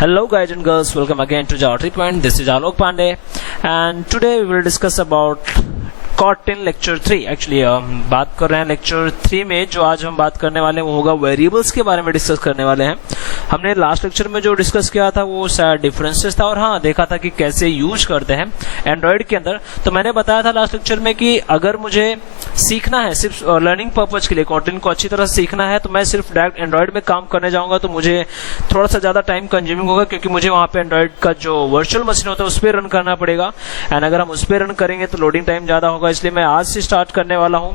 Hello guys and girls, welcome again to Geometry Point. This is Alok Pandey and today we will discuss about Caught-in lecture 3. Actually हम बात कर रहे हैं lecture 3 में. जो आज हम बात करने वाले हैं वो होगा वेरिएबल्स के बारे में डिस्कस करने वाले हैं. हमने लास्ट लेक्चर में जो डिस्कस किया था वो शायद डिफरेंसेस था और हाँ देखा था कि कैसे यूज करते हैं एंड्रॉइड के अंदर. तो मैंने बताया था लास्ट लेक्चर में कि अगर मुझे सीखना है सिर्फ लर्निंग पर्पज के लिए कॉटन को अच्छी तरह सीखना है तो मैं सिर्फ डायरेक्ट एंड्रॉइड में काम करने जाऊंगा तो मुझे थोड़ा सा ज्यादा टाइम कंज्यूमिंग होगा क्योंकि मुझे वहां पे एंड्रॉइड का जो वर्चुअल मशीन होता है उस पर रन करना पड़ेगा. एंड अगर हम उस पर रन करेंगे तो लोडिंग टाइम ज्यादा होगा. इसलिए मैं आज से स्टार्ट करने वाला हूं.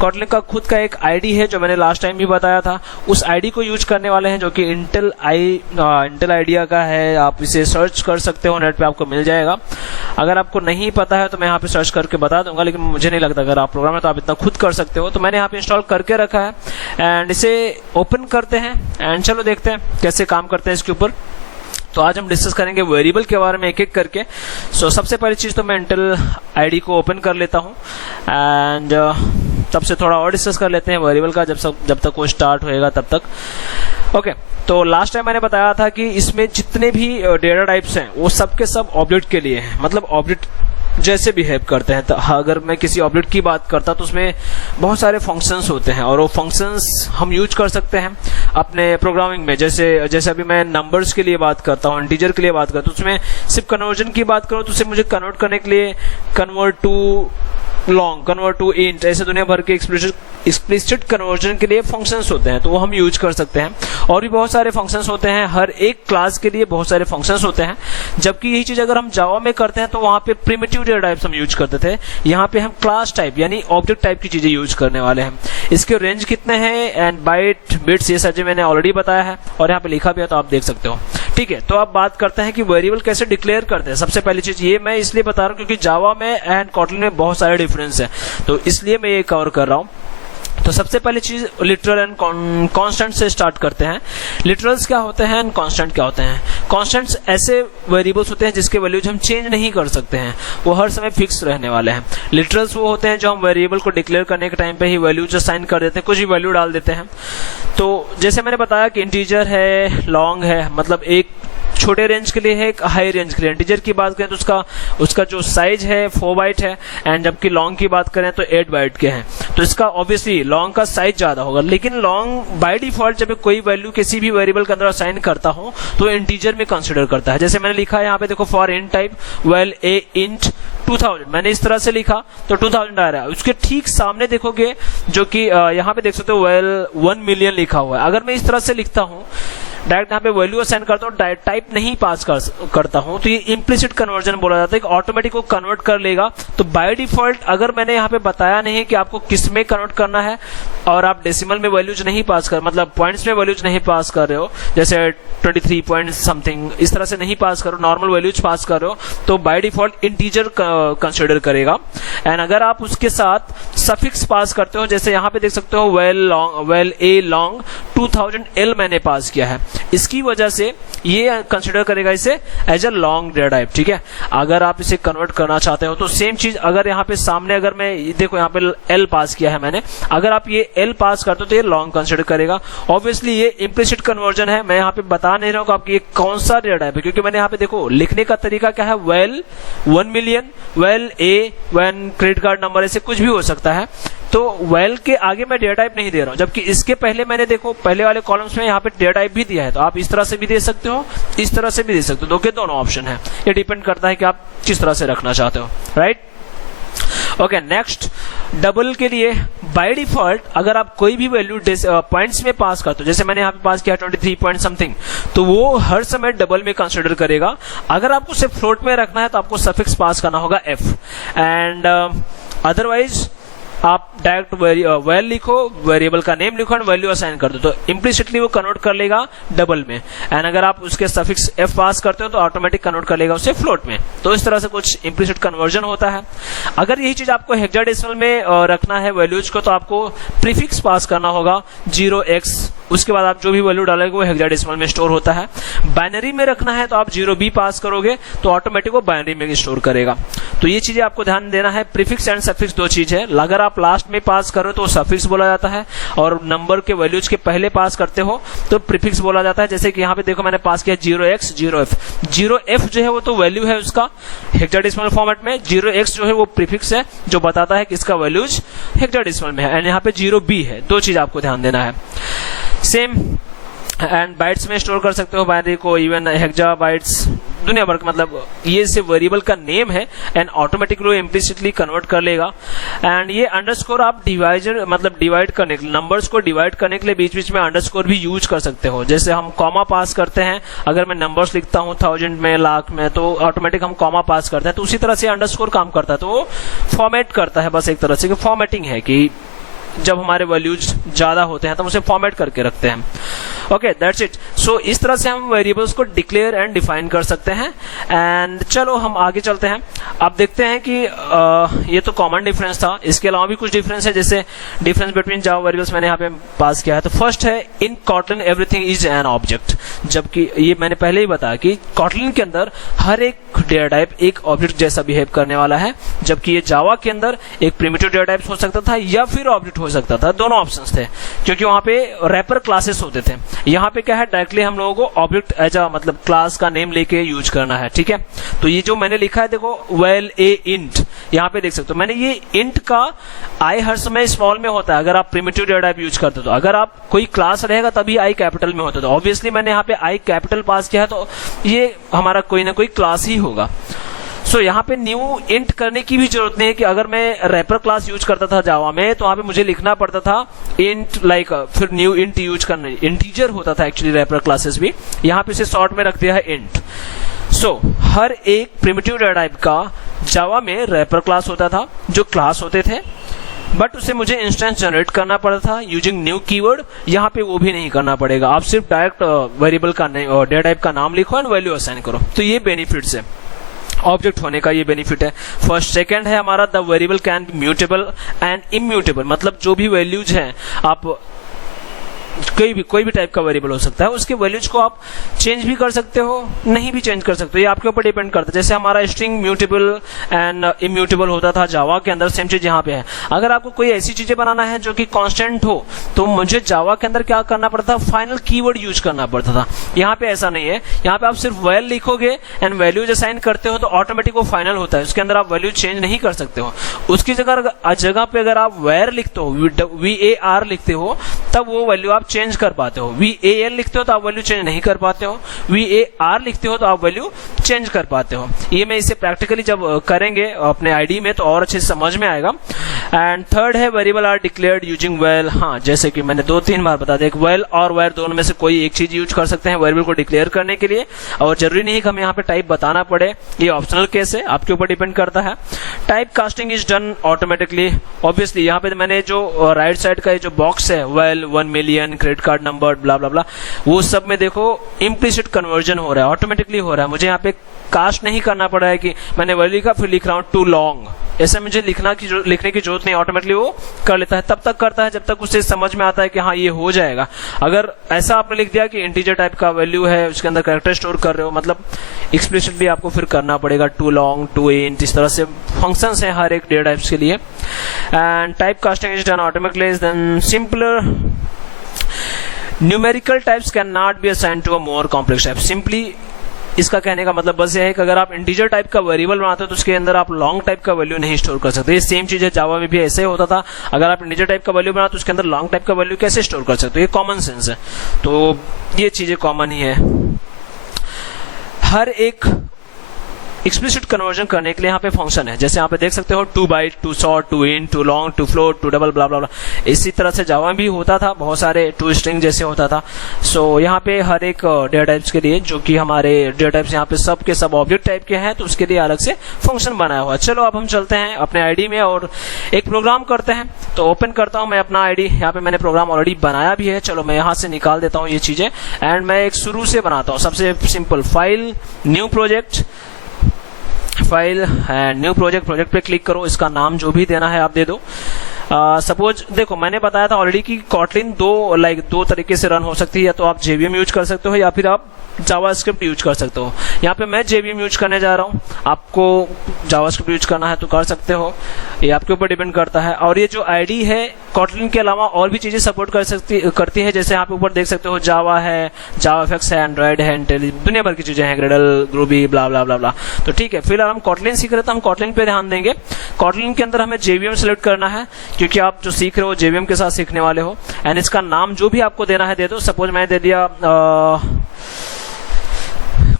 कॉटलिन का खुद का एक आईडी है जो मैंने लास्ट टाइम भी बताया था. उस आईडी को यूज करने वाले हैं जो कि इंटेल आइडिया का है. आप इसे सर्च कर सकते हो, नेट पे आपको मिल जाएगा. अगर आपको नहीं पता है तो मैं यहाँ पे सर्च करके बता दूंगा, लेकिन मुझे नहीं लगता अगर आप प्रोग्राम है तो आप इतना खुद कर सकते हो. तो मैंने यहाँ पे इंस्टॉल करके रखा है एंड इसे ओपन करते हैं एंड चलो देखते हैं कैसे काम करते हैं इसके ऊपर. तो आज हम डिस्कस करेंगे वेरिएबल के बारे में एक एक करके. सबसे पहली चीज तो मैं इंटेल आईडी को ओपन कर लेता हूँ एंड तब से थोड़ा और डिस्कस कर लेते हैं वेरिएबल का जब तक वो स्टार्ट होएगा तब तक. ओके तो लास्ट टाइम मैंने बताया था कि इसमें जितने भी डेटा टाइप्स हैं वो सब के सब ऑब्जेक्ट के लिए हैं, मतलब ऑब्जेक्ट जैसे बिहेव करते हैं. तो अगर मैं किसी ऑब्जेक्ट की बात करता तो उसमें बहुत सारे फंक्शंस होते हैं और वो फंक्शंस हम यूज कर सकते हैं अपने प्रोग्रामिंग में. जैसे अभी मैं नंबर्स के लिए बात करता हूँ, इंटीजर के लिए बात करता हूँ, उसमें सिर्फ कन्वर्जन की बात करूँ तो उसे मुझे कन्वर्ट करने के लिए convert to long, convert to int, ऐसे दुनिया भर के एक्सप्लिसिट कन्वर्जन के लिए फंक्शंस होते हैं तो वो हम यूज कर सकते हैं. और भी बहुत सारे फंक्शंस होते हैं, हर एक क्लास के लिए बहुत सारे फंक्शंस होते हैं. जबकि यही चीज अगर हम जावा में करते हैं तो वहां पे प्रिमिटिव डेटा टाइप्स हम यूज करते थे. यहाँ पे हम क्लास टाइप यानी ऑब्जेक्ट टाइप की चीजें यूज करने वाले हैं. इसके रेंज कितने हैं एंड बाइट बिट्स ये सब मैंने ऑलरेडी बताया है और यहाँ पे लिखा भी है तो आप देख सकते हो. ठीक है, तो अब बात करते हैं कि वेरिएबल कैसे डिक्लेयर करते हैं. सबसे पहली चीज ये मैं इसलिए बता रहा हूँ क्योंकि जावा में एंड कॉटलिन में बहुत सारे डिफरेंस है तो इसलिए मैं ये कवर कर रहा हूँ. तो सबसे पहली चीज लिटरल एंड कांस्टेंट से स्टार्ट करते हैं. लिटरल्स क्या होते हैं एंड कांस्टेंट क्या होते हैं. कांस्टेंट्स ऐसे वेरिएबल्स होते हैं जिसके वैल्यूज हम चेंज नहीं कर सकते हैं, वो हर समय फिक्स रहने वाले हैं. लिटरल्स वो होते हैं जो हम वेरिएबल को डिक्लेयर करने के टाइम पे ही वैल्यूज असाइन कर देते हैं, कुछ भी वैल्यू डाल देते हैं. तो जैसे मैंने बताया कि इंटीजर है, लॉन्ग है, मतलब एक छोटे रेंज के लिए है, एक हाई रेंज के लिए. इंटीजर की बात करें तो उसका जो साइज है 4 बाइट है एंड जबकि लॉन्ग की बात करें तो 8 बाइट के हैं. तो इसका ऑब्वियसली लॉन्ग का साइज ज्यादा होगा, लेकिन लॉन्ग बाय डिफॉल्ट जब कोई वैल्यू किसी भी वेरिएबल के अंदर असाइन करता हूं तो इंटीजर में कंसीडर करता है. जैसे मैंने लिखा है यहाँ पे देखो for int type well A int 2000, मैंने इस तरह से लिखा तो 2000 आ रहा है. उसके ठीक सामने देखोगे जो कि यहाँ पे देख सकते हो वेल 1 मिलियन लिखा हुआ है. अगर मैं इस तरह से लिखता हूँ डायरेक्ट यहाँ पे वैल्यू असाइन करता हूँ, टाइप नहीं पास करता हूँ तो ये इम्प्लिसिट कन्वर्जन बोला जाता है कि ऑटोमेटिक वो कन्वर्ट कर लेगा. तो बाय डिफॉल्ट अगर मैंने यहाँ पे बताया नहीं कि आपको किस में कन्वर्ट करना है और आप डेसिमल में वैल्यूज नहीं पास कर, मतलब पॉइंट्स में वैल्यूज नहीं पास कर रहे हो, जैसे 23 पॉइंट समथिंग इस तरह से नहीं पास करो, नॉर्मल वैल्यूज पास कर रहे हो तो बाय डिफॉल्ट इंटीजर कंसिडर करेगा. एंड अगर आप उसके साथ सफिक्स पास करते हो, जैसे यहाँ पे देख सकते हो वेल ए लॉन्ग 2000 मैंने पास किया है, इसकी वजह से ये कंसिडर करेगा इसे as a long data type. ठीक है, अगर आप इसे कन्वर्ट करना चाहते हो तो सेम चीज अगर यहाँ पे सामने अगर मैं देखो यहाँ पे एल पास किया है मैंने, अगर आप ये एल पास करते हो तो ये लॉन्ग कंसिडर करेगा. ऑब्वियसली ये इम्प्लिसिट कन्वर्जन है, मैं यहाँ पे बता नहीं रहा हूँ आपकी ये कौन सा डेटा टाइप है क्योंकि मैंने यहाँ पे देखो लिखने का तरीका क्या है, वेल 1 मिलियन, वेल ए, वन क्रेडिट कार्ड नंबर, ऐसे कुछ भी हो सकता है. तो वेल के आगे मैं डेटा टाइप नहीं दे रहा हूं, जबकि इसके पहले मैंने देखो पहले वाले कॉलम्स में यहाँ पे डेटा टाइप भी दिया है. तो आप इस तरह से भी दे सकते हो, इस तरह से भी दे सकते हो, दोनों ऑप्शन है. ये डिपेंड करता है कि आप किस तरह से रखना चाहते हो. Right, okay. नेक्स्ट डबल के लिए बाय डिफॉल्ट अगर आप कोई भी वैल्यू पॉइंट्स में पास करते हो, जैसे मैंने यहाँ पे पास किया 23 पॉइंट समथिंग, तो वो हर समय डबल में कंसिडर करेगा. अगर आपको सिर्फ फ्लोट में रखना है तो आपको सफिक्स पास करना होगा एफ एंड अदरवाइज आप डायरेक्ट वेल लिखो, वेरिएबल का नेम लिखो एंड वैल्यू असाइन कर दो तो इम्प्लिसिटली वो कन्वर्ट कर लेगा डबल में. एंड अगर आप उसके सफिक्स एफ पास करते हो तो ऑटोमेटिक कन्वर्ट कर लेगा उसे फ्लोट में. तो इस तरह से कुछ इम्प्लिसिट कन्वर्जन होता है. अगर यही चीज आपको हेक्साडेसिमल में रखना है वैल्यूज को तो आपको प्रीफिक्स पास करना होगा 0x, उसके बाद आप जो भी वैल्यू डालेंगे वो हेक्साडेसिमल में स्टोर होता है. बाइनरी में रखना है तो आप 0b पास करोगे तो ऑटोमेटिक वो बाइनरी में स्टोर करेगा. तो ये चीजें आपको ध्यान देना है. प्रीफिक्स एंड सफिक्स दो चीज है. अगर आप लास्ट लास्ट में पास करो तो सफिक्स बोला जाता है, और नंबर के वैल्यूज के पहले पास करते हो तो प्रीफिक्स बोला जाता है। जैसे कि यहाँ पे देखो मैंने पास किया 0x 0f, 0f जो है वो तो वैल्यू है उसका हेक्साडेसिमल फॉर्मेट में, 0x जो है वो प्रीफिक्स है जो बताता है कि इसका वैल्यूज हेक्साडेसिमल में है, एंड यहाँ पे 0b है। दो चीज आपको ध्यान देना है। सेम एंड बाइट्स में स्टोर कर सकते हो बाइनरी को, इवन हेक्सा बाइट्स दुनिया भर का, मतलब ये से वेरिएबल का नेम है एंड ऑटोमेटिकली इम्प्लिसिटली कन्वर्ट कर लेगा। एंड ये अंडरस्कोर आप डिवाइजर मतलब डिवाइड करने के लिए, नंबर्स को डिवाइड करने के लिए बीच बीच में अंडरस्कोर भी यूज कर सकते हो। जैसे हम कॉमा पास करते हैं, अगर मैं नंबर्स लिखता हूँ 1000 में, लाख में, तो ऑटोमेटिक हम कॉमा पास करते हैं, तो उसी तरह से अंडरस्कोर काम करता है। तो वो फॉर्मेट करता है, बस एक तरह से फॉर्मेटिंग है कि जब हमारे वैल्यूज ज्यादा होते हैं तो उसे फॉर्मेट करके रखते हैं। Okay, that's it. सो इस तरह से हम वेरिएबल्स को डिक्लेयर एंड डिफाइन कर सकते हैं। एंड चलो हम आगे चलते हैं। आप देखते हैं कि ये तो कॉमन डिफरेंस था, इसके अलावा भी कुछ डिफरेंस है। जैसे डिफरेंस बिटवीन जावा वेरिएबल्स मैंने यहाँ पे पास किया है। तो फर्स्ट है in Kotlin everything is an object, जबकि ये मैंने पहले ही बताया कि कॉटलिन के अंदर हर एक डेटा टाइप एक ऑब्जेक्ट जैसा बिहेव करने वाला है, जबकि ये जावा के अंदर एक प्रिमिटिव डेटा टाइप हो सकता था या फिर ऑब्जेक्ट हो सकता था, दोनों ऑप्शंस थे, क्योंकि वहां पे रैपर क्लासेस होते थे। यहाँ पे क्या है, डायरेक्टली हम लोगों को ऑब्जेक्ट एज अ मतलब क्लास का नेम लेके यूज करना है। ठीक है, तो ये जो मैंने लिखा है देखो वेल ए इंट, यहाँ पे देख सकते हो मैंने ये इंट का आई हर समय स्मॉल में होता है अगर आप प्रिमिटिव डेटा टाइप यूज करते हो। तो अगर आप कोई क्लास रहेगा तभी आई कैपिटल में होता है। तो ऑब्वियसली मैंने यहाँ पे आई कैपिटल पास किया है, तो ये हमारा कोई ना कोई क्लास ही होगा। सो यहाँ पे न्यू इंट करने की भी जरूरत नहीं है कि अगर मैं रैपर क्लास यूज करता था जावा में तो वहां पे मुझे लिखना पड़ता था इंट लाइक फिर न्यू इंट यूज करना, इंटीजर होता था एक्चुअली रैपर क्लासेस भी, यहाँ पे इसे शॉर्ट में रख दिया है इंट। सो हर एक प्रिमिटिव डेटा टाइप का जावा में रैपर क्लास होता था जो क्लास होते थे, बट उसे मुझे इंस्टेंस जनरेट करना पड़ता था यूजिंग न्यू कीवर्ड। यहाँ पे वो भी नहीं करना पड़ेगा, आप सिर्फ डायरेक्ट वेरिएबल का डेटा टाइप का नाम लिखो एंड वैल्यू असाइन करो। तो ये बेनिफिट्स है ऑब्जेक्ट होने का, ये बेनिफिट है फर्स्ट। सेकंड है हमारा the variable can be mutable and immutable, मतलब जो भी वैल्यूज हैं आप कोई भी टाइप का वेरिएबल हो सकता है, उसके वैल्यूज को आप चेंज भी कर सकते हो, नहीं भी चेंज कर सकते हो, ये आपके ऊपर डिपेंड करता है। जैसे हमारा स्ट्रिंग म्यूटेबल एंड इम्यूटेबल होता था जावा के अंदर, सेम चीज यहाँ पे है। अगर आपको कोई ऐसी चीजें बनाना है जो कि कांस्टेंट हो तो मुझे जावा के अंदर क्या करना पड़ता था, फाइनल कीवर्ड यूज करना पड़ता था। यहाँ पे ऐसा नहीं है, यहाँ पे आप सिर्फ वैल लिखोगे एंड वैल्यूज असाइन करते हो तो ऑटोमेटिक वो फाइनल होता है, उसके अंदर आप वैल्यू चेंज नहीं कर सकते हो। उसकी जगह पे अगर आप वेर लिखते हो, VAR लिखते हो, तब वो वैल्यू आप चेंज कर पाते हो। VAL लिखते हो तो आप वैल्यू चेंज नहीं कर पाते हो, VAR लिखते हो तो आप वैल्यू चेंज कर पाते हो। ये मैं इसे प्रैक्टिकली जब करेंगे अपने आईडी में तो और अच्छे से समझ में आएगा। एंड थर्ड है variable are declared using val. हाँ, जैसे कि मैंने 2-3 बार बता दिया, वेल और वेर दोनों में से कोई एक चीज यूज कर सकते हैं वेरिएबल को डिक्लेयर करने के लिए, और जरूरी नहीं कि हमें यहाँ पे टाइप बताना पड़े, ये ऑप्शनल केस है, आपके ऊपर डिपेंड करता है। Type casting is done automatically. Obviously यहाँ पे मैंने जो राइट साइड का जो बॉक्स है val 1 million credit card number blah blah blah, वो सब में देखो इम्प्लिसिट कन्वर्जन हो रहा है, ऑटोमेटिकली हो रहा है। मुझे यहाँ पे कास्ट नहीं करना पड़ा है कि मैंने वैल्यू लिखा फिर लिख रहा हूँ टू लॉन्ग, ऐसे मुझे लिखने की जरूरत नहीं, ऑटोमेटिकली वो कर लेता है। तब तक करता है जब तक उसे समझ में आता है कि हाँ ये हो जाएगा। अगर ऐसा आपने लिख दिया कि इंटीजर टाइप का वैल्यू है, उसके अंदर कैरेक्टर स्टोर कर रहे हो, मतलब एक्सप्लिसिट भी आपको फिर करना पड़ेगा, टू लॉन्ग, टू इंट, इस तरह से फंक्शंस हैं हर एक डेटा टाइप्स के लिए। And type casting is done automatically. Then simpler numerical types can not be assigned to a more complex type. Simply इसका कहने का मतलब बस ये है कि अगर आप इंटीजर टाइप का वेरिएबल बनाते हो तो उसके अंदर आप लॉन्ग टाइप का वैल्यू नहीं स्टोर कर सकते। ये सेम चीज है जावा में भी ऐसे ही होता था, अगर आप इंटीजर टाइप का वैल्यू बनाते तो उसके अंदर लॉन्ग टाइप का वैल्यू कैसे स्टोर कर सकते हो, ये कॉमन सेंस है। तो ये चीजें कॉमन ही है। हर एक एक्सप्लिसिट कन्वर्जन करने के लिए यहाँ पे फंक्शन है, जैसे यहाँ पे देख सकते हो to byte, to short, to int, to long, to float, to double, blah blah blah. इसी तरह से जावा में भी होता था, बहुत सारे टू स्ट्रिंग जैसे होता था। सो यहाँ पे हर एक डेटा टाइप्स के लिए, जो कि हमारे डेटा टाइप्स यहाँ पे सब के सब ऑब्जेक्ट टाइप के हैं, तो उसके लिए अलग से फंक्शन बनाया हुआ है। चलो अब हम चलते हैं अपने आईडी में और एक प्रोग्राम करते हैं। तो ओपन करता हूँ मैं अपना आईडी, यहाँ पे मैंने प्रोग्राम ऑलरेडी बनाया भी है। चलो मैं यहाँ से निकाल देता हूँ ये चीजें एंड मैं एक शुरू से बनाता हूँ। सबसे simple, file, new project, file and new project, project पे क्लिक करो, इसका नाम जो भी देना है आप दे दो। सपोज देखो मैंने बताया था ऑलरेडी कि कॉटलिन दो तरीके से रन हो सकती है, या तो आप JVM यूज कर सकते हो या फिर आप जावास्क्रिप्ट यूज कर सकते हो। यहाँ पे मैं JVM यूज करने जा रहा हूँ, आपको जावास्क्रिप्ट यूज करना है तो कर सकते हो, ये आपके ऊपर डिपेंड करता है। और ये जो आईडी है कॉटलिन के अलावा और भी चीजें सपोर्ट करती है, जैसे आप ऊपर देख सकते हो जावा है, जावाफेक्स है, एंड्रॉइड है, दुनिया भर की चीजें हैं, ग्रेडल, ग्रूबी, ब्ला ब्ला ब्ला ब्ला। तो ठीक है, फिलहाल हम कॉटलिन सीख रहे हैं तो हम कॉटलिन पे ध्यान देंगे। कॉटलिन के अंदर हमें JVM सेलेक्ट करना है, क्योंकि आप जो सीख रहे हो JVM के साथ सीखने वाले हो। एंड इसका नाम जो भी आपको देना है दे दो। सपोज मैं दे दिया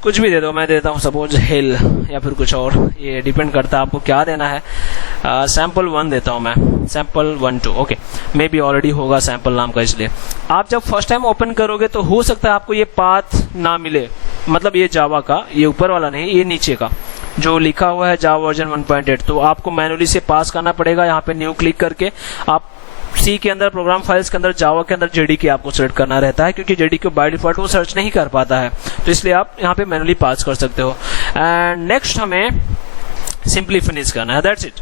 कुछ भी दे दो, मैं देता हूँ सपोज हिल या फिर कुछ और, ये डिपेंड करता है आपको क्या देना है। सैम्पल 1 देता हूँ मैं, sample 1 2। Okay, may be already होगा सैम्पल नाम का, इसलिए आप जब फर्स्ट टाइम ओपन करोगे तो हो सकता है आपको ये पाथ ना मिले, मतलब ये जावा का, ये ऊपर वाला नहीं, ये नीचे का जो लिखा हुआ है जावा वर्जन 1.8, तो आपको मैनुअली से पास करना पड़ेगा। यहाँ पे न्यू क्लिक करके आप सी के अंदर, प्रोग्राम फाइल्स के अंदर, जावा के अंदर JDK आपको सेलेक्ट करना रहता है, क्योंकि JDK बाय डिफॉल्ट वो सर्च नहीं कर पाता है, तो इसलिए आप यहाँ पे मैनुअली पास कर सकते हो। एंड नेक्स्ट हमें सिंपली फिनिश करना है, दैट्स इट।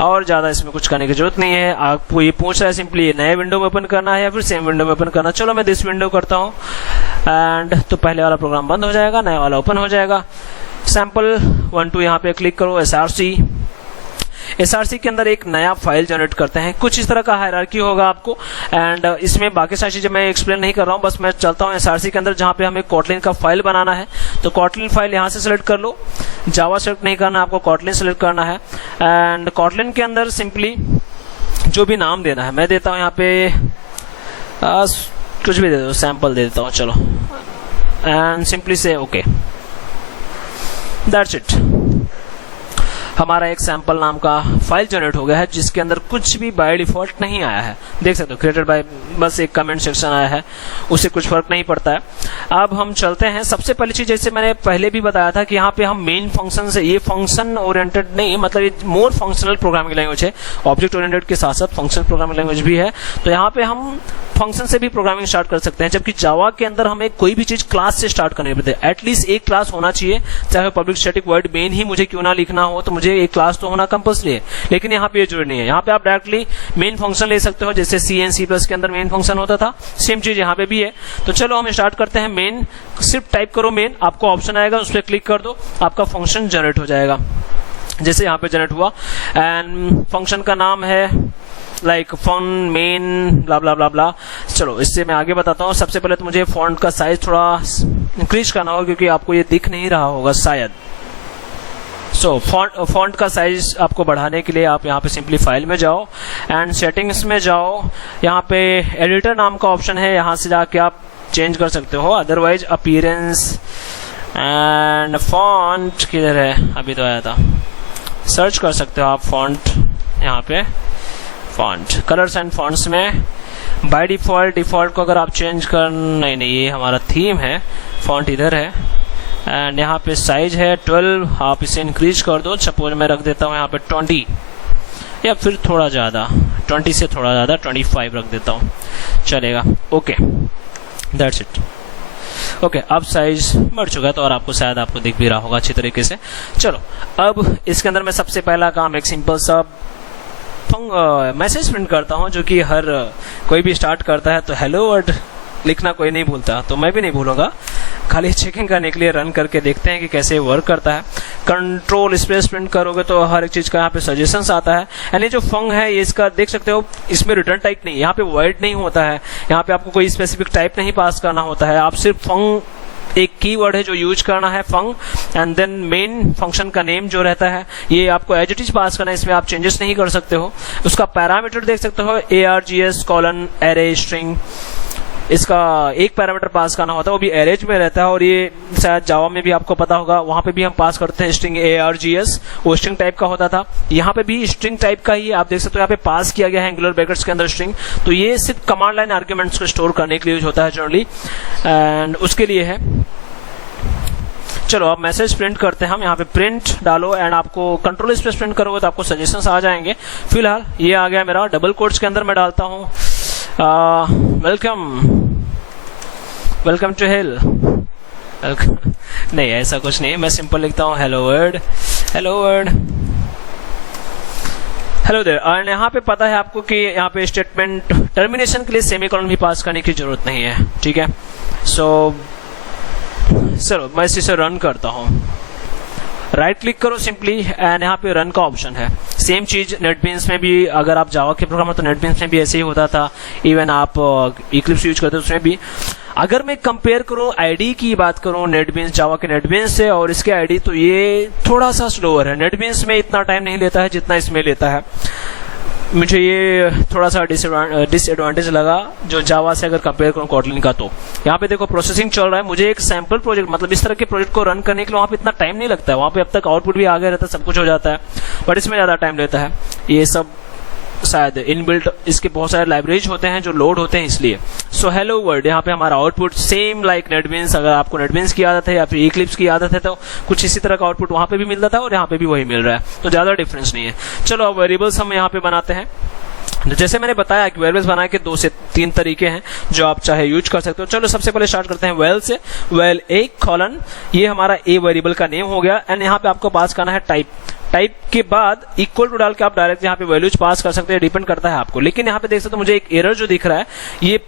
और ज्यादा इसमें कुछ करने की जरूरत नहीं है। आपको ये पूछ रहा है सिंपली नए विंडो में ओपन करना है या फिर सेम विंडो में ओपन करना। चलो मैं दिस विंडो करता हूँ, एंड तो पहले वाला प्रोग्राम बंद हो जाएगा, नया वाला ओपन हो जाएगा। सैम्पल 1 2 यहाँ पे क्लिक करो, SRC के अंदर एक नया फाइल जनरेट करते हैं। कुछ इस तरह का हायरार्की होगा आपको, एंड इसमें बाकी सारी चीजें मैं एक्सप्लेन नहीं कर रहा हूँ, बस मैं चलता हूँ SRC के अंदर, जहाँ पे हमें कॉटलिन का फाइल बनाना है। तो कॉटलिन फाइल यहाँ से सिलेक्ट कर लो, जावा सेलेक्ट नहीं करना, आपको कॉटलिन सेलेक्ट करना है। एंड कॉटलिन के अंदर सिंपली जो भी नाम देना है, मैं देता हूँ यहाँ पे कुछ भी दे दो, सैम्पल दे देता हूँ, चलो, एंड सिंपली से ओके, दैट्स इट। हमारा एक सैंपल नाम का फाइल जनरेट हो गया है, जिसके अंदर कुछ भी बाय डिफॉल्ट नहीं आया है। देख सकते हो क्रिएटेड बाय, बस एक कमेंट सेक्शन आया है, उससे कुछ फर्क नहीं पड़ता है। अब हम चलते हैं। सबसे पहली चीज, जैसे मैंने पहले भी बताया था कि यहाँ पे हम मेन फंक्शन से, ये फंक्शन ओरिएंटेड नहीं, मतलब ये मोर फंक्शनल प्रोग्रामिंग लैंग्वेज है, ऑब्जेक्ट ओरिएंटेड के साथ साथ फंक्शनल प्रोग्रामिंग लैंग्वेज भी है। तो यहाँ पे हम फंक्शन से भी प्रोग्रामिंग स्टार्ट कर सकते हैं, जबकि जावा के अंदर हमें कोई भी चीज क्लास से स्टार्ट करनी पड़ती है। एटलीस्ट एक क्लास होना चाहिए, चाहे पब्लिक स्टैटिक वर्ड मेन ही मुझे क्यों ना लिखना हो, तो मुझे एक क्लास तो होना कंपल्सरी है। लेकिन यहाँ पे ये जरूरी नहीं है, यहाँ पे आप डायरेक्टली मेन फंक्शन ले सकते हो, जैसे C++ के अंदर मेन फंक्शन होता था, सेम चीज यहाँ पे भी है। तो चलो हम स्टार्ट करते हैं। मेन सिर्फ टाइप करो मेन, आपको ऑप्शन आएगा, उस पर क्लिक कर दो, आपका फंक्शन जनरेट हो जाएगा, जैसे यहाँ पे जनरेट हुआ। एंड फंक्शन का नाम है लाइक फन मेन ब्ला ब्ला ब्ला ब्ला। चलो इससे मैं आगे बताता हूँ। सबसे पहले तो मुझे फॉन्ट का साइज थोड़ा इंक्रीज करना होगा, क्योंकि आपको ये दिख नहीं रहा होगा शायद। सो फॉन्ट का साइज आपको बढ़ाने के लिए आप यहाँ पे सिंपली फाइल में जाओ एंड सेटिंग्स में जाओ, यहाँ पे एडिटर नाम का ऑप्शन है, यहाँ से जाके आप चेंज कर सकते हो। अदरवाइज अपीयरेंस एंड फॉन्ट किधर है, अभी तो आया था, सर्च कर सकते हो आप फॉन्ट, यहाँ पे फॉन्ट कलर्स एंड फॉन्ट्स में बाय डिफॉल्ट को अगर आप चेंज कर, नहीं ये हमारा थीम है, फॉन्ट इधर है एंड यहाँ पे साइज है 12, आप इसे इंक्रीज कर दो। सपोज मैं रख देता हूँ यहाँ पे 20 या फिर थोड़ा ज़्यादा, 20 से थोड़ा ज़्यादा 25 रख देता हूँ, चलेगा। Okay, that's it. ओके, अब साइज बढ़ चुका है तो, और आपको शायद आपको दिख भी रहा होगा अच्छी तरीके से। चलो अब इसके अंदर मैं सबसे पहला काम एक सिंपल सा मैसेज प्रिंट करता हूं, जो कि हर कोई भी स्टार्ट करता है तो हेलो वर्ड लिखना कोई नहीं भूलता, तो मैं भी नहीं भूलूंगा। खाली चेकिंग करने के लिए रन करके देखते हैं कि कैसे वर्क करता है। कंट्रोल स्पेस प्रिंट करोगे तो हर एक चीज का यहाँ पे सजेशंस आता है। यानी जो फंग है ये, इसका देख सकते हो, इसमें रिटर्न टाइप नहीं, यहाँ पे वर्ड नहीं होता है, यहाँ पे आपको कोई स्पेसिफिक टाइप नहीं पास करना होता है। आप सिर्फ फंग एक कीवर्ड है जो यूज करना है, फंग, एंड देन मेन फंक्शन का नेम जो रहता है ये आपको एज इट इज पास करना है, इसमें आप चेंजेस नहीं कर सकते हो। उसका पैरामीटर देख सकते हो, args कॉलन एरे स्ट्रिंग, इसका एक पैरामीटर पास करना होता है, वो भी एरेज में रहता है। और ये शायद जावा में भी आपको पता होगा, वहां पे भी हम पास करते हैं स्ट्रिंग args, वो स्ट्रिंग टाइप का होता था। यहाँ पे भी स्ट्रिंग टाइप का ही आप देख सकते हो, यहाँ पे पास किया गया है एंगुलर ब्रैकेट्स के अंदर स्ट्रिंग। तो ये सिर्फ कमांड लाइन आर्ग्यूमेंट्स को स्टोर करने के लिए यूज होता है जनरली, एंड उसके लिए है। चलो अब मैसेज प्रिंट करते हैं हम। यहाँ पे प्रिंट डालो एंड आपको कंट्रोल स्पेस प्रिंट करोगे तो आपको सजेशंस आ जाएंगे। फिलहाल ये आ गया मेरा, डबल कोट्स के अंदर मैं डालता हूँ वेलकम टू हेल। नहीं ऐसा कुछ नहीं, मैं सिंपल लिखता हूँ हेलो वर्ड। हेलो देयर, और यहाँ पे पता है आपको कि यहाँ पे स्टेटमेंट टर्मिनेशन के लिए सेमीकोलन भी पास करने की जरूरत नहीं है, ठीक है। सो चलो मैं इसे रन करता हूँ। राइट क्लिक करो सिंपली एंड यहाँ पे रन का ऑप्शन है। सेम चीज नेटबीन्स में भी, अगर आप जावा के प्रोग्राम तो नेटबीन्स में भी ऐसे ही होता था, इवन आप इक्लिप्स यूज करते हो उसमें भी। अगर मैं कंपेयर करूं आईडी की बात करूं नेटबीन्स, जावा के नेटबीन्स से और इसके आईडी, तो ये थोड़ा सा स्लोअर है। नेटबीन्स में इतना टाइम नहीं लेता है जितना इसमें लेता है। मुझे ये थोड़ा सा डिसएडवांटेज लगा जो जावा से अगर कंपेयर करूं कोटलिन का। तो यहाँ पे देखो प्रोसेसिंग चल रहा है। मुझे एक सैंपल प्रोजेक्ट, मतलब इस तरह के प्रोजेक्ट को रन करने के लिए वहाँ पे इतना टाइम नहीं लगता है। वहाँ पे अब तक आउटपुट भी आ गया रहता है, सब कुछ हो जाता है, बट इसमें ज़्यादा टाइम लेता है। ये सब शायद इनबिल्ट इसके बहुत सारे लाइब्रेरीज होते हैं जो लोड होते हैं इसलिए। सो हेलो वर्ल्ड, यहाँ पे हमारा आउटपुट सेम लाइक नेटबीन्स। अगर आपको नेटबीन्स की आदत है या फिर इक्लिप्स की आदत है तो कुछ इसी तरह का आउटपुट वहाँ पे भी मिलता था और यहाँ पे भी वही मिल रहा है, तो ज़्यादा डिफरेंस नहीं है। चलो अब वेरिएबल्स हम यहाँ पे बनाते हैं। जैसे मैंने बताया कि वेरिएबल्स बनाने के 2 से 3 तरीके हैं जो आप चाहे यूज कर सकते हो। चलो सबसे पहले स्टार्ट करते हैं वेल से। वेल ए कॉलन, ये हमारा ए वेरिएबल का नेम हो गया एंड यहाँ पे आपको पास करना है टाइप। टाइप के बाद इक्वल टू डाल के आप डायरेक्ट यहाँ पे वैल्यूज पास कर सकते हैं, डिपेंड करता है आपको। लेकिन यहाँ पे देख सकते हो मुझे एक एरर जो दिख रहा है, ये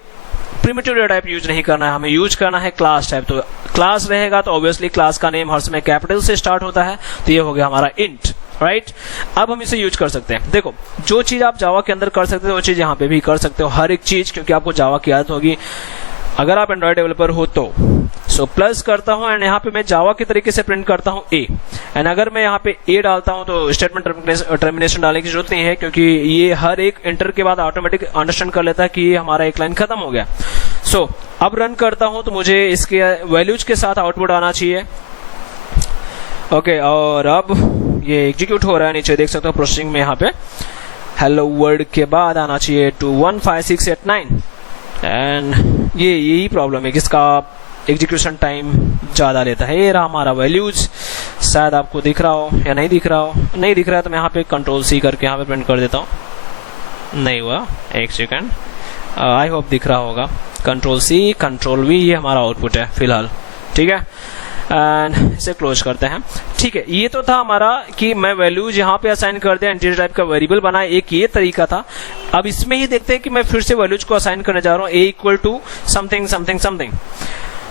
प्रिमिटिव डेटा टाइप यूज नहीं करना है, हमें यूज करना है क्लास टाइप। तो क्लास रहेगा तो ऑब्वियसली क्लास का नेम हर समय कैपिटल से स्टार्ट होता है, तो ये हो गया हमारा इंट, राइट। अब हम इसे यूज कर सकते हैं। देखो जो चीज आप जावा के अंदर कर सकते हो वो चीज यहाँ पे भी कर सकते हो, हर एक चीज, क्योंकि आपको जावा की आदत होगी अगर आप एंड्रॉइड डेवलपर हो तो। सो प्लस करता हूं एंड यहाँ पे मैं जावा के तरीके से प्रिंट करता हूं ए, एंड अगर मैं यहाँ पे ए डालता हूं तो स्टेटमेंट टर्मिनेशन डालने की जरूरत नहीं है, क्योंकि ये हर एक एंटर के बाद ऑटोमेटिक अंडरस्टैंड कर लेता है कि ये हमारा एक लाइन खत्म हो गया। सो अब रन करता हूं तो मुझे इसके वैल्यूज के साथ आउटपुट आना चाहिए। ओके, और अब ये एग्जीक्यूट हो रहा है, नीचे देख सकते हो प्रोसेसिंग में। यहाँ पे हेलो वर्ल्ड के बाद आना चाहिए 215689 एंड ये यही प्रॉब्लम है कि इसका एग्जीक्यूशन टाइम ज़्यादा लेता है। ये रहा हमारा वैल्यूज, शायद आपको दिख रहा हो या नहीं दिख रहा हो। नहीं दिख रहा है तो मैं यहाँ पे कंट्रोल सी करके यहाँ पे प्रिंट कर देता हूँ। नहीं हुआ, एक सेकंड, आई होप दिख रहा होगा। कंट्रोल सी कंट्रोल वी, ये हमारा आउटपुट है फिलहाल, ठीक है। एंड इसे क्लोज करते हैं, ठीक है। ये तो था हमारा कि मैं वैल्यूज यहाँ पे असाइन कर दिया, इंटीजर टाइप का वेरिएबल बनाया, एक ये तरीका था। अब इसमें ही देखते हैं कि मैं फिर से वैल्यूज को असाइन करने जा रहा हूँ। A equal to something something something,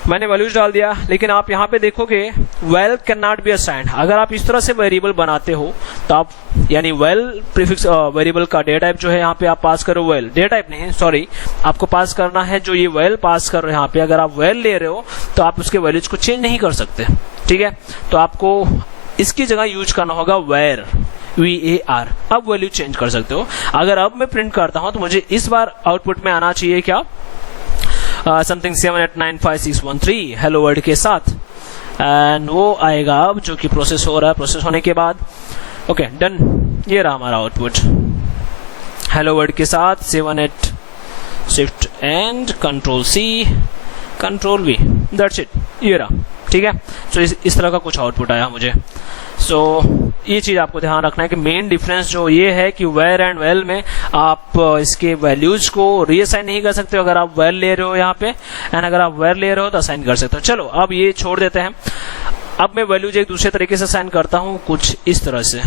मैंने वैल्यूज डाल दिया, लेकिन आप यहाँ पे देखोगे val can not be assigned. अगर आप इस तरह से वेरिएबल बनाते हो तो आप, यानी वेल प्रीफिक्स वेरिएबल का डेटा टाइप जो है यहाँ पे आप पास करो वेल, डेटा टाइप नहीं सॉरी, आपको पास करना है जो ये वेल पास कर रहे हो यहाँ पे। अगर आप वेल ले रहे हो तो आप उसके वैल्यूज को चेंज नहीं कर सकते, ठीक है। तो आपको इसकी जगह यूज करना होगा वेर, VAR। अब वैल्यू चेंज कर सकते हो। अगर अब मैं प्रिंट करता हूं तो मुझे इस बार आउटपुट में आना चाहिए क्या, समथिंग 7895613 हेलो वर्ल्ड के साथ, एंड वो आएगा अब, जो कि प्रोसेस हो रहा है। प्रोसेस होने के बाद ओके डन, ये रहा हमारा आउटपुट हेलो वर्ल्ड के साथ 78 shift and control C control V, that's it, ये रहा, ठीक है। सो इस तरह का कुछ आउटपुट आया मुझे। सो ये चीज आपको ध्यान रखना है कि मेन डिफरेंस जो ये है कि वेर एंड वेल में आप इसके वैल्यूज को रीअसाइन नहीं कर सकते हो अगर आप वेल ले रहे हो यहाँ पे, एंड अगर आप वेर ले रहे हो तो असाइन कर सकते हो। चलो अब ये छोड़ देते हैं। अब मैं वैल्यूज एक दूसरे तरीके से असाइन करता हूँ, कुछ इस तरह से।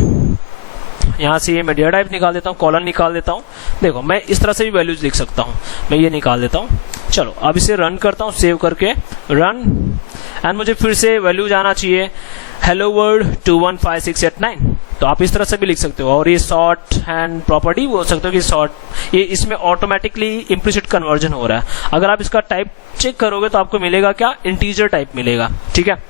यहाँ से ये मैं डेटा टाइप निकाल देता हूँ, कॉलन निकाल देता हूँ। देखो मैं इस तरह से भी वैल्यूज लिख सकता हूँ, मैं ये निकाल देता हूँ। चलो अब इसे रन करता हूँ, सेव करके रन, एंड मुझे फिर से वैल्यूज आना चाहिए हेलो वर्ल्ड 215689। तो आप इस तरह से भी लिख सकते हो। और ये शॉर्ट हैंड प्रॉपर्टी बोल सकते हो कि शॉर्ट, ये इसमें ऑटोमेटिकली इम्प्लिसिट कन्वर्जन हो रहा है। अगर आप इसका टाइप चेक करोगे तो आपको मिलेगा क्या, इंटीजर टाइप मिलेगा, ठीक है।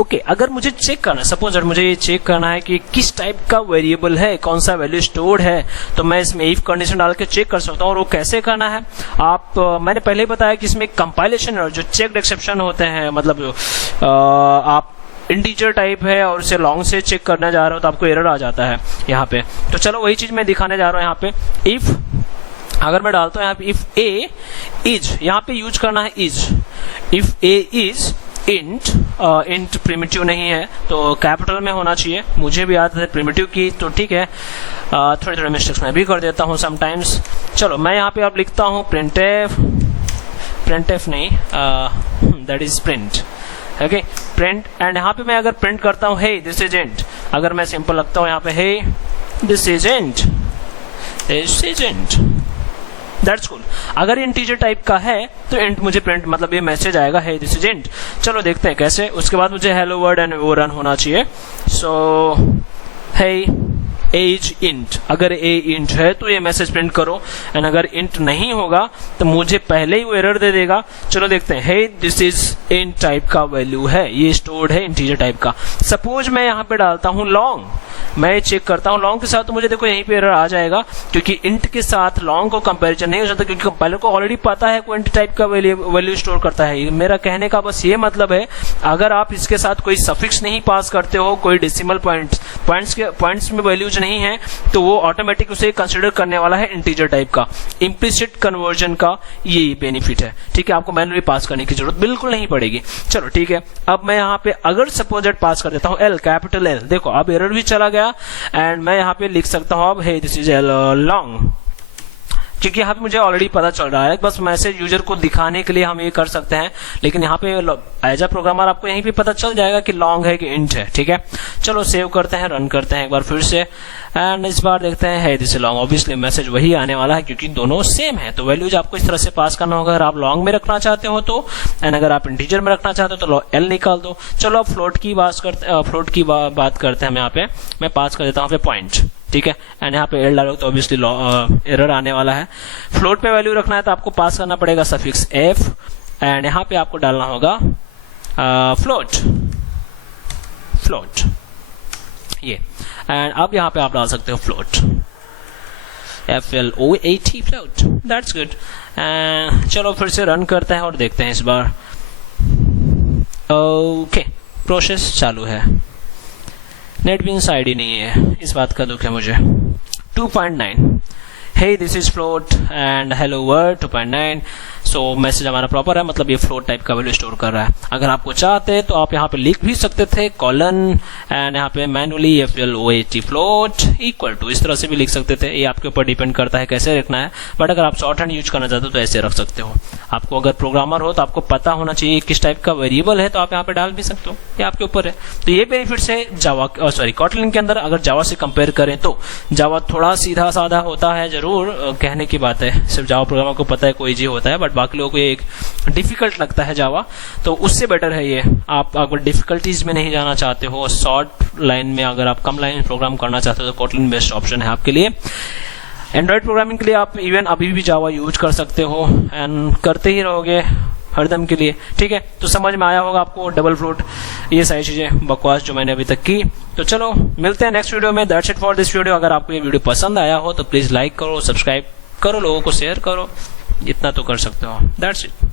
ओके, अगर मुझे चेक करना है, सपोज अगर मुझे ये चेक करना है कि किस टाइप का वेरिएबल है, कौन सा वैल्यू स्टोर्ड है, तो मैं इसमें इफ कंडीशन डाल के चेक कर सकता हूँ। और वो कैसे करना है, आप मैंने पहले ही बताया कि इसमें कंपाइलेशन और जो चेक्ड एक्सेप्शन होते हैं, मतलब आप इंटीजर टाइप है और उसे लॉन्ग से चेक करने जा रहे हो तो आपको एरर आ जाता है यहाँ पे। तो चलो वही चीज मैं दिखाने जा रहा हूँ यहाँ पे। इफ अगर मैं डालता हूँ यहाँ पे इफ ए इज, यहाँ पे यूज करना है is. If A is int, int primitive नहीं है तो कैपिटल में होना चाहिए। मुझे भी आदत है प्रिमिटिव की, तो ठीक है, थोड़े थोड़े मिस्टेक्स मैं भी कर देता हूँ समटाइम्स। चलो मैं यहाँ पे अब लिखता हूँ प्रिंटफ, प्रिंटफ नहीं, that is print, okay print. And यहाँ पे मैं अगर प्रिंट करता हूँ हे दिस इज इंट, अगर मैं सिंपल रखता हूँ यहाँ पे hey this is int, that's cool. अगर इंटीजर टाइप का है तो इंट मुझे प्रिंट मतलब ये मैसेज आएगा हे दिस इज इंट। चलो देखते हैं कैसे। उसके बाद मुझे हेलो वर्ड एंड वो रन होना चाहिए। सो हे एज इंट, अगर ए इंट है तो ये मैसेज प्रिंट करो, एंड अगर इंट नहीं होगा तो मुझे पहले ही वो एरर दे देगा। चलो देखते हैं। Hey this is int type का वैल्यू है, ये स्टोर्ड है इंटीजर टाइप का। सपोज मैं यहाँ पे डालता हूँ लॉन्ग, मैं चेक करता हूँ लॉन्ग के साथ, तो मुझे देखो यहीं पे एरर आ जाएगा, क्योंकि इंट के साथ लॉन्ग को कंपैरिजन नहीं हो सकता, क्योंकि कंपाइलर को ऑलरेडी पता है कोई इंट टाइप का वैल्यू स्टोर करता है। मेरा कहने का बस ये मतलब है, अगर आप इसके साथ कोई सफिक्स नहीं पास करते हो, कोई डेसिमल पॉइंट्स में वैल्यूज नहीं है, तो वो ऑटोमेटिक उसे कंसिडर करने वाला है इंटीजर टाइप का। इम्प्लिसिट कन्वर्जन का ये बेनिफिट है, ठीक है। आपको मैन्युअली पास करने की जरूरत बिल्कुल नहीं पड़ेगी। चलो ठीक है, अब मैं यहाँ पे अगर सपोज पास कर देता हूँ एल, कैपिटल एल, देखो अब एरर भी चला गया, एंड मैं यहाँ पे लिख सकता हूँ अब हे दिस इज एल लॉन्ग, क्योंकि यहाँ पे मुझे ऑलरेडी पता चल रहा है। बस मैसेज यूजर को दिखाने के लिए हम ये कर सकते हैं, लेकिन यहाँ पे एज अ प्रोग्रामर आपको यहीं पे पता चल जाएगा कि लॉन्ग है कि इंट है, ठीक है। चलो सेव करते हैं, रन करते हैं एक बार फिर से, एंड इस बार देखते हैं hey this is long. Obviously message वही आने वाला है, क्योंकि दोनों सेम है। तो वैल्यूज आपको इस तरह से पास करना होगा, अगर आप लॉन्ग में रखना चाहते हो तो, एंड अगर आप इंटीजर में रखना चाहते हो तो एल निकाल दो। चलो अब फ्लोट की बात करते हैं। हम यहाँ पे मैं पास कर देता हूँ पॉइंट, ठीक है, एंड यहाँ पे एल डालो तो ऑब्वियसली एरर आने वाला है। फ्लोट पे वैल्यू रखना है तो आपको पास करना पड़ेगा सफिक्स एफ, एंड यहाँ पे आपको डालना होगा फ्लोट ये, एंड अब यहाँ पे आप डाल सकते हो float, FLOAT float, that's good. चलो फिर से रन करते हैं और देखते हैं इस बार। ओके, प्रोसेस चालू है। नेटबीन्स आईडी नहीं है, इस बात का दुख है मुझे। 2.9 hey this is float and hello world 2.9। So message हमारा प्रॉपर है, मतलब ये फ्लोट टाइप का वैल्यू स्टोर कर रहा है। अगर आपको चाहते हैं तो आप यहाँ पे लिख भी सकते थे कॉलन, एंड यहाँ पे manually FLOAT float equal to, इस तरह से भी लिख सकते थे। ये आपके ऊपर डिपेंड करता है कैसे रखना है, बट अगर आप शॉर्ट हैंड यूज करना चाहते हो तो ऐसे रख सकते हो। आपको अगर प्रोग्रामर हो तो आपको पता होना चाहिए किस टाइप का वेरिएबल है, तो आप यहाँ पे डाल भी सकते हो, ये आपके ऊपर है। तो ये बेनिफिट्स है जावा कॉटलिन के अंदर। अगर जावा से कंपेयर करें तो जावा थोड़ा सीधा साधा होता है, जरूर कहने की बात है, सिर्फ जावा प्रोग्रामर को पता है कोई इजी होता है, बट बाकी लोगों को ये एक डिफिकल्ट लगता है जावा, तो उससे बेटर है ये। आप अगर डिफिकल्टीज में नहीं जाना चाहते हो, शॉर्ट लाइन में अगर आप कम लाइन प्रोग्राम करना चाहते हो तो कोटलिन बेस्ट ऑप्शन है आपके लिए। एंड्रॉइड प्रोग्रामिंग के लिए आप इवन अभी भी जावा यूज कर सकते हो, एंड करते ही रहोगे हरदम के लिए, ठीक है। तो समझ में आया होगा आपको डबल फ्लोट, ये सारी चीजें बकवास जो मैंने अभी तक की। तो चलो मिलते हैं नेक्स्ट वीडियो में। That's it for this video. अगर आपको ये वीडियो पसंद आया हो तो प्लीज लाइक करो, सब्सक्राइब करो, लोगों को शेयर करो, इतना तो कर सकते हो। That's it.